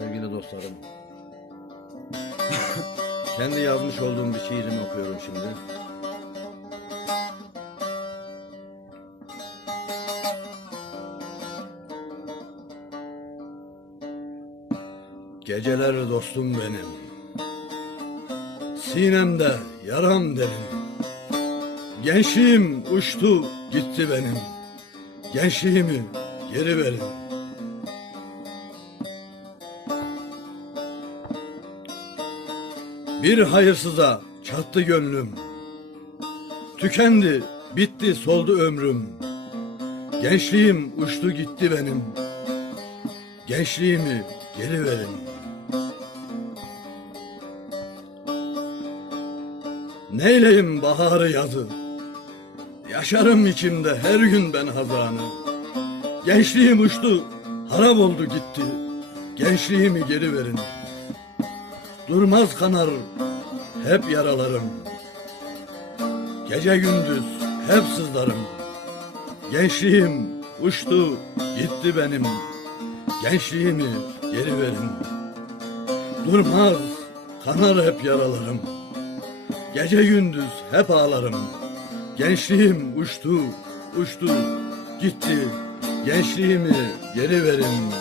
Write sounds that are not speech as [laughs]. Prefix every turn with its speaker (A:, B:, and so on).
A: değerli dostlarım. [laughs] Kendi yazmış olduğum bir şiirimi okuyorum şimdi. Geceler dostum benim. Sinemde yaram derin. Gençliğim uçtu gitti benim. Gençliğimi geri verin. Bir hayırsıza çattı gönlüm. Tükendi, bitti, soldu ömrüm. Gençliğim uçtu gitti benim. Gençliğimi geri verin. Neyleyim baharı yazı. Yaşarım içimde her gün ben hazanı. Gençliğim uçtu, harap oldu gitti. Gençliğimi geri verin. Durmaz kanar hep yaralarım. Gece gündüz hep sızlarım. Gençliğim uçtu gitti benim. Gençliğimi geri verin. Durmaz kanar hep yaralarım. Gece gündüz hep ağlarım. Gençliğim uçtu, uçtu, gitti. Gençliğimi geri verin.